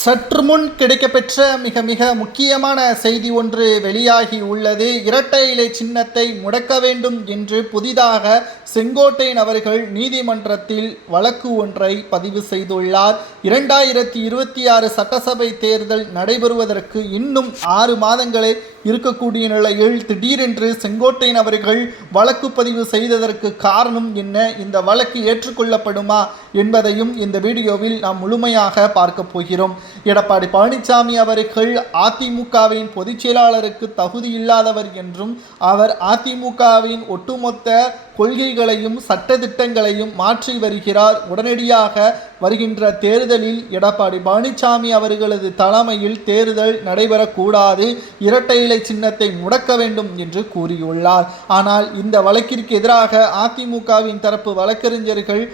சற்று முன் கிடைக்கப்பெற்ற மிக மிக முக்கியமான செய்தி ஒன்று வெளியாகி உள்ளது. இரட்டை இலை சின்னத்தை முடக்க வேண்டும் என்று புதிதாக செங்கோட்டையன் அவர்கள் நீதிமன்றத்தில் வழக்கு ஒன்றை பதிவு செய்துள்ளார். 2026 சட்டசபை தேர்தல் நடைபெறுவதற்கு இன்னும் 6 மாதங்களே இருக்கக்கூடிய நிலையில் திடீரென்று செங்கோட்டையன் அவர்கள் வழக்கு பதிவு செய்ததற்கு காரணம் என்ன, இந்த வழக்கு ஏற்றுக்கொள்ளப்படுமா என்பதையும் இந்த வீடியோவில் நாம் முழுமையாக பார்க்க போகிறோம். எடப்பாடி பழனிசாமி அவர்கள் அதிமுகவின் பொதுச் செயலாளருக்கு தகுதி இல்லாதவர் என்றும் அவர் அதிமுகவின் ஒட்டுமொத்த கொள்கைகளையும் சட்டத்திட்டங்களையும் மாற்றி வருகிறார். உடனடியாக வருகின்ற தேர்தலில் எடப்பாடி பழனிசாமி அவர்களது தலைமையில் தேர்தல் நடைபெறக்கூடாது, இரட்டை இலை சின்னத்தை முடக்க வேண்டும் என்று கூறியுள்ளார். ஆனால் இந்த வழக்கிற்கு எதிராக அதிமுகவின் தரப்பு வழக்கறிஞர்கள்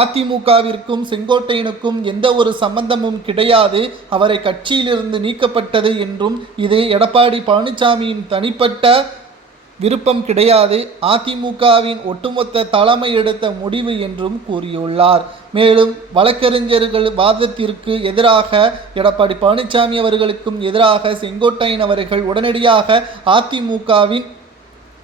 அதிமுகவிற்கும் செங்கோட்டையனுக்கும் எந்த ஒரு சம்பந்தமும் கிடையாது, அவரை கட்சியிலிருந்து நீக்கப்பட்டது என்றும் இது எடப்பாடி பழனிசாமியின் தனிப்பட்ட விருப்பம் கிடையாது, அதிமுகவின் ஒட்டுமொத்த தலைமை எடுத்த முடிவு என்றும் கூறியுள்ளார். மேலும் வழக்கறிஞர்கள் வாதத்திற்கு எதிராக எடப்பாடி பழனிசாமி அவர்களுக்கும் எதிராக செங்கோட்டையன் அவர்கள் உடனடியாக அதிமுகவின்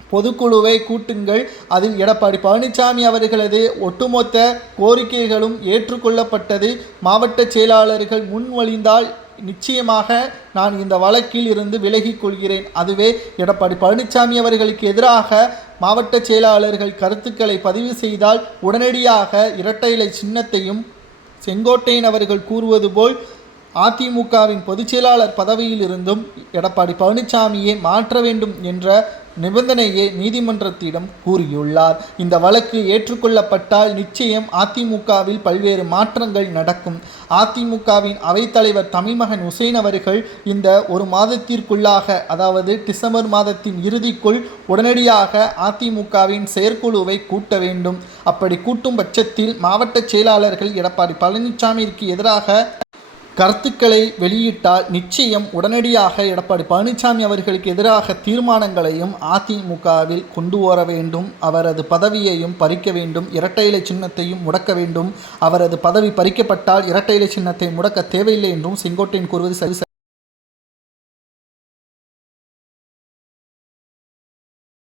பொதுக்குழுவை கூட்டுங்கள், அதில் எடப்பாடி பழனிசாமி அவர்களது ஒட்டுமொத்த கோரிக்கைகளும் ஏற்றுக்கொள்ளப்பட்டது, மாவட்ட செயலாளர்கள் முன்வழிந்தால் நிச்சயமாக நான் இந்த வழக்கில் இருந்து விலகிக் கொள்கிறேன். அதுவே எடப்பாடி பழனிசாமி அவர்களுக்கு எதிராக மாவட்ட செயலாளர்கள் கருத்துக்களை பதிவு செய்தால் உடனடியாக இரட்டை இலை சின்னத்தையும் செங்கோட்டையன் அவர்கள் கூறுவது போல் அதிமுகவின் பொதுச் செயலாளர் பதவியில் இருந்தும் எடப்பாடி பழனிசாமியை மாற்ற வேண்டும் என்ற நிபந்தனையை நீதிமன்றத்திடம் கூறியுள்ளார். இந்த வழக்கு ஏற்றுக்கொள்ளப்பட்டால் நிச்சயம் அதிமுகவில் பல்வேறு மாற்றங்கள் நடக்கும். அதிமுகவின் அவைத்தலைவர் தமிழ்மகன் உசேன் அவர்கள் இந்த ஒரு மாதத்திற்குள்ளாக, அதாவது டிசம்பர் மாதத்தின் இறுதிக்குள் உடனடியாக அதிமுகவின் செயற்குழுவை கூட்ட வேண்டும். அப்படி கூட்டும் பட்சத்தில் மாவட்ட செயலாளர்கள் எடப்பாடி பழனிசாமிக்கு எதிராக கருத்துக்களை வெளியிட்டால் நிச்சயம் உடனடியாக எடப்பாடி பழனிசாமி அவர்களுக்கு எதிராக தீர்மானங்களையும் அதிமுகவில் கொண்டு வர வேண்டும். அவரது பதவியையும் பறிக்க வேண்டும், இரட்டை இலை சின்னத்தையும் முடக்க வேண்டும். அவரது பதவி பறிக்கப்பட்டால் இரட்டை இலை சின்னத்தை முடக்க தேவையில்லை என்றும் செங்கோட்டையன் கூறுவது சரி.